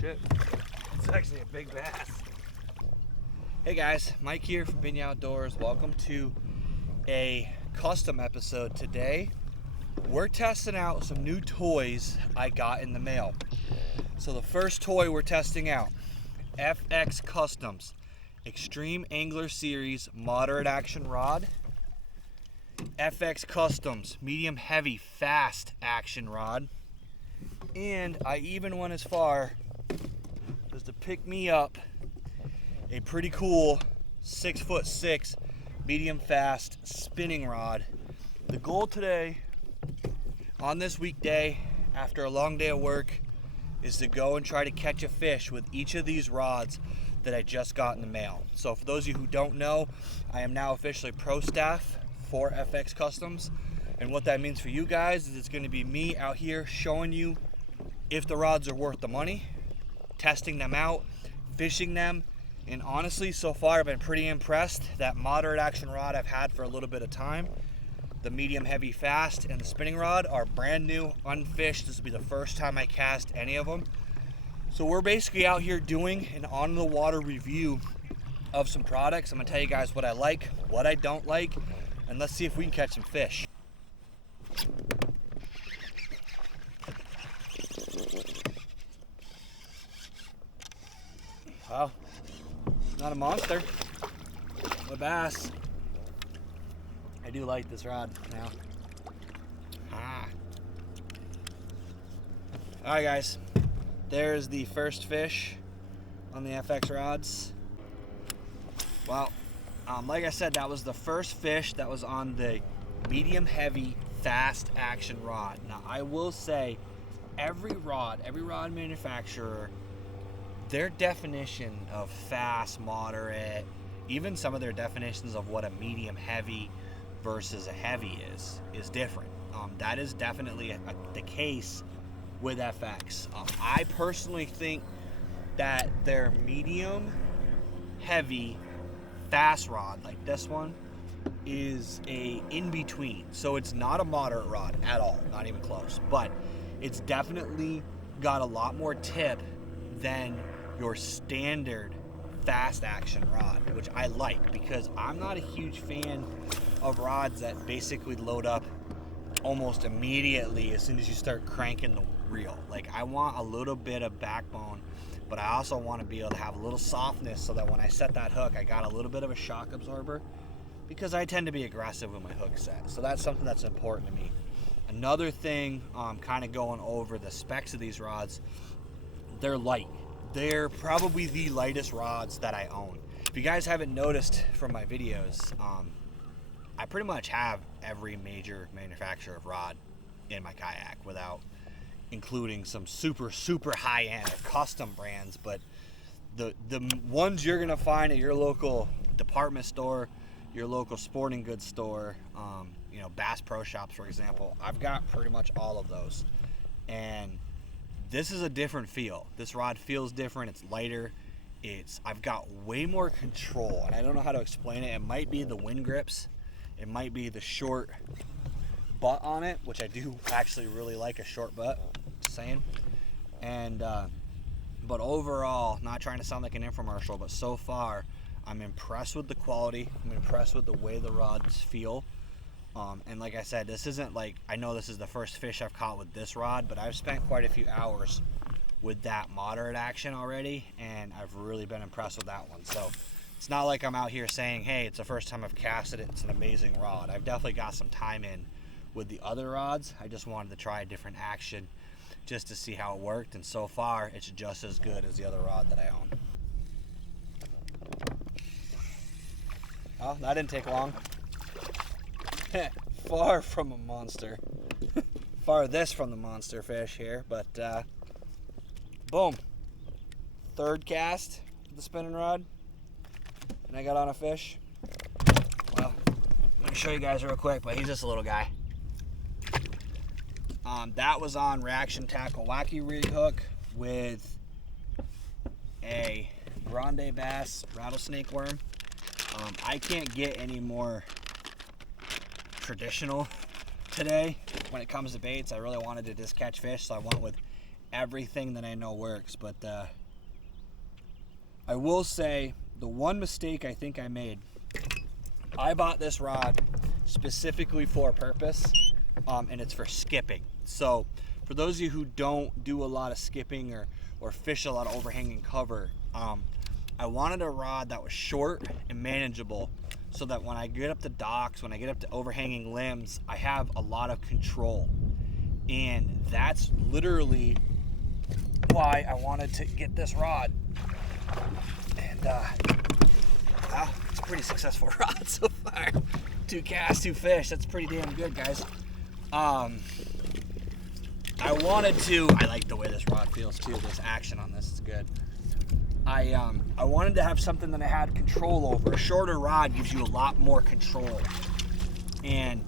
shit. It's actually a big bass. Hey guys, Mike here from Binya Outdoors. Welcome to a custom episode today. We're testing out some new toys I got in the mail. So the first toy we're testing out, FX Customs Extreme Angler Series Moderate Action Rod. FX Customs Medium Heavy Fast Action Rod. And I even went as far as to pick me up a pretty cool 6'6" medium fast spinning rod. The goal today on this weekday after a long day of work is to go and try to catch a fish with each of these rods that I just got in the mail. So for those of you who don't know, I am now officially pro staff for FX Customs, and what that means for you guys is it's going to be me out here showing you if the rods are worth the money, testing them out, fishing them. And honestly, so far I've been pretty impressed. That moderate action rod I've had for a little bit of time. The medium heavy fast and the spinning rod are brand new, unfished. This will be the first time I cast any of them. So we're basically out here doing an on the water review of some products. I'm gonna tell you guys what I like, what I don't like, and let's see if we can catch some fish. Wow. Not a monster, a bass. I do like this rod now. All right, guys. There's the first fish on the FX rods. Well, like I said, that was the first fish that was on the medium heavy fast action rod. Now, I will say, every rod manufacturer, their definition of fast, moderate, even some of their definitions of what a medium heavy versus a heavy is different. That is definitely the case with FX. I personally think that their medium heavy fast rod, like this one, is a in-between. So it's not a moderate rod at all, not even close, but it's definitely got a lot more tip than your standard fast action rod, which I like because I'm not a huge fan of rods that basically load up almost immediately as soon as you start cranking the reel. Like, I want a little bit of backbone, but I also want to be able to have a little softness so that when I set that hook, I got a little bit of a shock absorber, because I tend to be aggressive with my hook set. So that's something that's important to me. Another thing, kind of going over the specs of these rods, they're light. They're probably the lightest rods that I own. If you guys haven't noticed from my videos, I pretty much have every major manufacturer of rod in my kayak, without including some super high-end or custom brands. But the ones you're gonna find at your local department store, your local sporting goods store, Bass Pro Shops, for example, I've got pretty much all of those. And this is a different feel. This rod feels different. It's lighter. I've got way more control, and I don't know how to explain it. It might be the wind grips. It might be the short butt on it, which I do actually really like a short butt, just saying. And but overall, not trying to sound like an infomercial, but so far I'm impressed with the quality. I'm impressed with the way the rods feel. And like I said, this isn't like, I know this is the first fish I've caught with this rod, but I've spent quite a few hours with that moderate action already, and I've really been impressed with that one. So it's not like I'm out here saying, hey, it's the first time I've casted it, it's an amazing rod. I've definitely got some time in with the other rods. I just wanted to try a different action just to see how it worked, and so far it's just as good as the other rod that I own. Oh, that didn't take long. Far from a monster. Farthest from the monster fish here, but boom. Third cast with the spinning rod, and I got on a fish. Well, let me show you guys real quick, but he's just a little guy. That was on Reaction Tackle Wacky rig hook with a grande bass rattlesnake worm. I can't get any more traditional today when it comes to baits. I really wanted to just catch fish, so I went with everything that I know works, but I will say the one mistake I think I made, I bought this rod specifically for a purpose, and it's for skipping. So for those of you who don't do a lot of skipping or fish a lot of overhanging cover, I wanted a rod that was short and manageable so that when I get up to docks, when I get up to overhanging limbs, I have a lot of control. And that's literally why I wanted to get this rod. And wow, it's a pretty successful rod so far. 2 casts, 2 fish, that's pretty damn good, guys. I like the way this rod feels too. There's action on this, it's good. I wanted to have something that I had control over. A shorter rod gives you a lot more control, and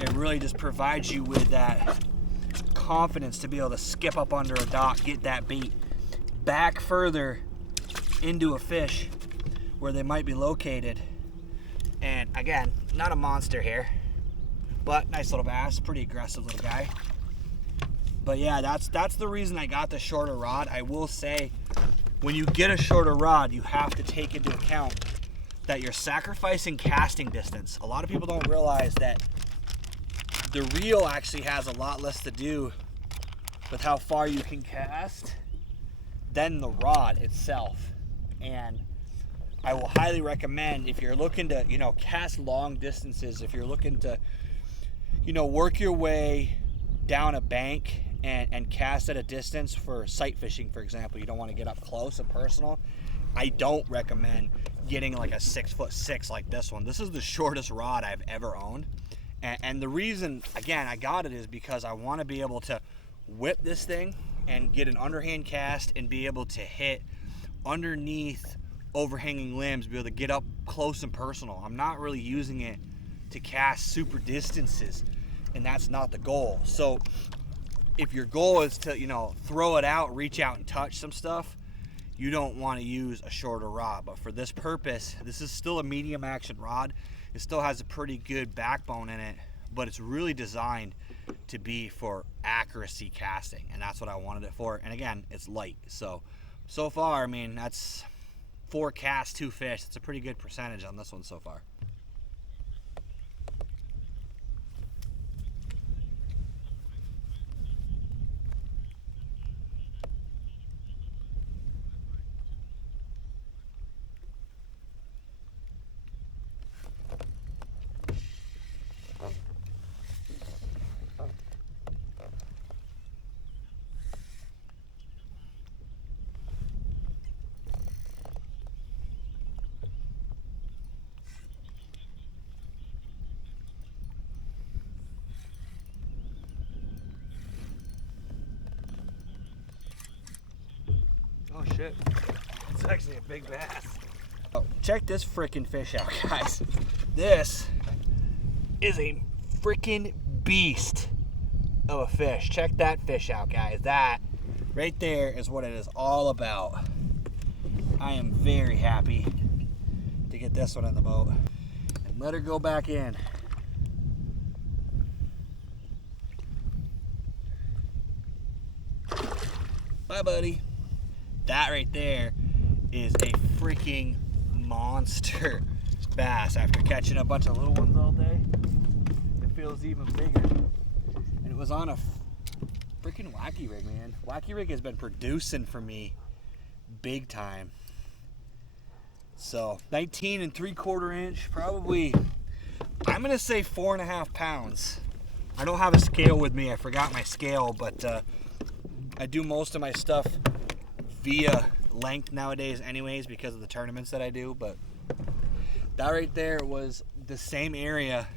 it really just provides you with that confidence to be able to skip up under a dock, get that bait back further into a fish where they might be located. And again, not a monster here, but nice little bass, pretty aggressive little guy. But yeah, that's the reason I got the shorter rod. I will say, when you get a shorter rod, you have to take into account that you're sacrificing casting distance. A lot of people don't realize that the reel actually has a lot less to do with how far you can cast than the rod itself. And I will highly recommend, if you're looking to, cast long distances, if you're looking to, work your way down a bank and cast at a distance for sight fishing, for example, you don't want to get up close and personal, I don't recommend getting like a 6'6" like this one. This is the shortest rod I've ever owned. And the reason, again, I got it is because I want to be able to whip this thing and get an underhand cast and be able to hit underneath overhanging limbs, be able to get up close and personal. I'm not really using it to cast super distances, and that's not the goal. So if your goal is to, throw it out, reach out and touch some stuff, you don't want to use a shorter rod. But for this purpose, this is still a medium action rod. It still has a pretty good backbone in it, but it's really designed to be for accuracy casting, and that's what I wanted it for. And again, it's light. So far, I mean, that's 4 casts, 2 fish. It's a pretty good percentage on this one so far. Oh shit, it's actually a big bass. Oh, check this freaking fish out, guys. This is a freaking beast of a fish. Check that fish out, guys. That right there is what it is all about. I am very happy to get this one in the boat and let her go back in. Bye, buddy. That right there is a freaking monster bass. After catching a bunch of little ones all day, it feels even bigger. And it was on a freaking Wacky rig, man. Wacky rig has been producing for me big time. So 19 3/4 inch, probably, I'm gonna say 4.5 pounds. I don't have a scale with me. I forgot my scale, but I do most of my stuff via length nowadays anyways because of the tournaments that I do. But that right there was the same area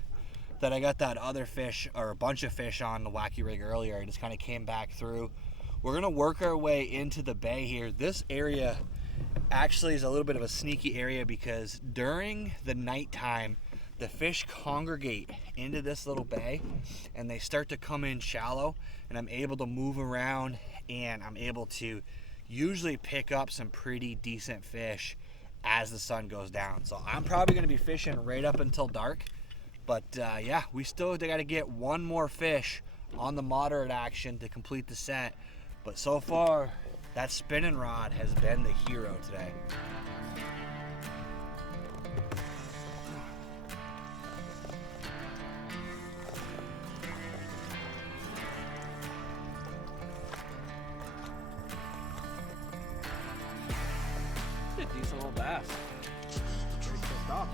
that I got that other fish, or a bunch of fish, on the Wacky rig earlier. I just kind of came back through. We're gonna work our way into the bay here. This area actually is a little bit of a sneaky area because during the nighttime the fish congregate into this little bay and they start to come in shallow, and I'm able to move around and I'm able to usually pick up some pretty decent fish as the sun goes down. So I'm probably going to be fishing right up until dark. But yeah, we still got to get one more fish on the moderate action to complete the set But so far, that spinning rod has been the hero today. A decent little bass. Very pissed off.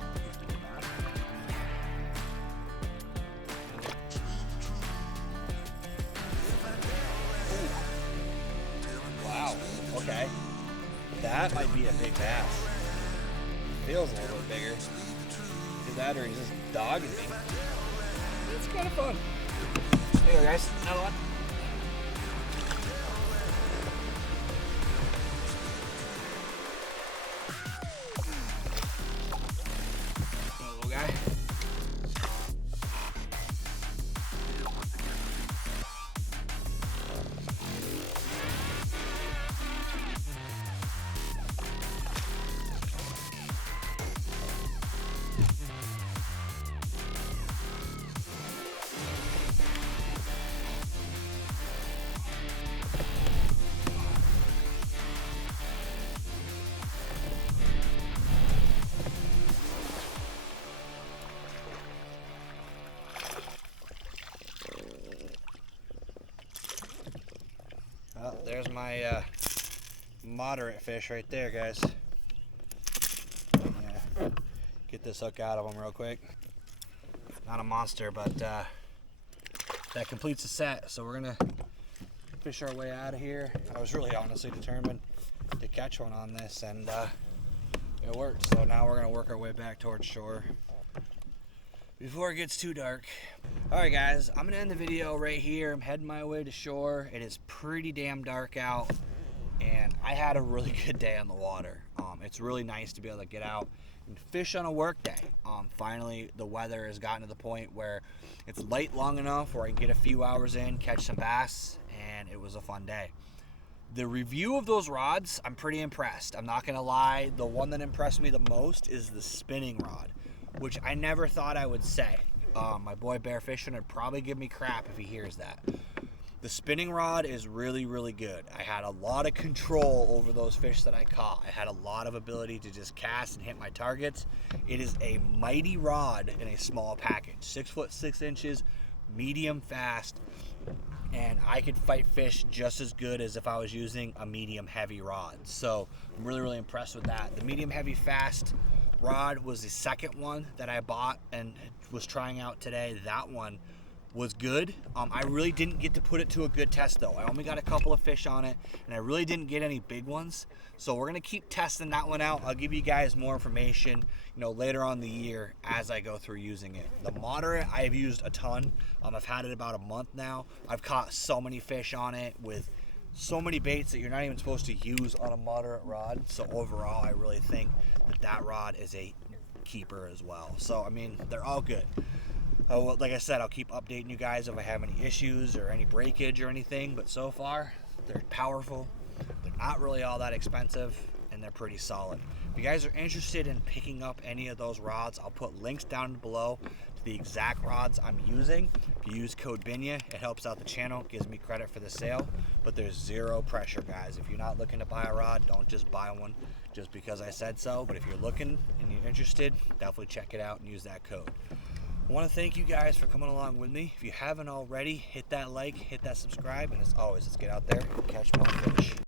Wow, okay. That might be a big bass. Feels a little bit bigger. Either that or he's just dogging me. It's kind of fun. There you go, guys. Another one. Little guy. Well, there's my moderate fish right there, guys. Yeah. Get this hook out of them real quick. Not a monster, but that completes the set. So we're gonna fish our way out of here. I was really honestly determined to catch one on this, and it worked. So now we're gonna work our way back towards shore before it gets too dark. All right, guys, I'm gonna end the video right here. I'm heading my way to shore. It is pretty damn dark out, and I had a really good day on the water. It's really nice to be able to get out and fish on a work day. Finally, the weather has gotten to the point where it's light long enough where I can get a few hours in, catch some bass, and it was a fun day. The review of those rods, I'm pretty impressed. I'm not gonna lie, the one that impressed me the most is the spinning rod, which I never thought I would say. My boy Bear Fishing would probably give me crap if he hears that. The spinning rod is really, really good. I had a lot of control over those fish that I caught. I had a lot of ability to just cast and hit my targets. It is a mighty rod in a small package. 6 foot 6 inches, medium fast, and I could fight fish just as good as if I was using a medium heavy rod. So I'm really, really impressed with that. The medium heavy fast rod was the second one that I bought and was trying out today. That one was good. I really didn't get to put it to a good test though. I only got a couple of fish on it, and I really didn't get any big ones. So we're gonna keep testing that one out. I'll give you guys more information, later on in the year as I go through using it. The moderate, I've used a ton. I've had it about a month now. I've caught so many fish on it with so many baits that you're not even supposed to use on a moderate rod. So overall, I really think that rod is a keeper as well. So I mean, they're all good. Like I said, I'll keep updating you guys if I have any issues or any breakage or anything, but so far they're powerful, they're not really all that expensive, and they're pretty solid. If you guys are interested in picking up any of those rods, I'll put links down below to the exact rods I'm using. If you use code BINYA, it helps out the channel, gives me credit for the sale, but there's zero pressure, guys. If you're not looking to buy a rod, don't just buy one just because I said so, but if you're looking and you're interested, definitely check it out and use that code. I want to thank you guys for coming along with me. If you haven't already, hit that like, hit that subscribe, and as always, let's get out there and catch more fish.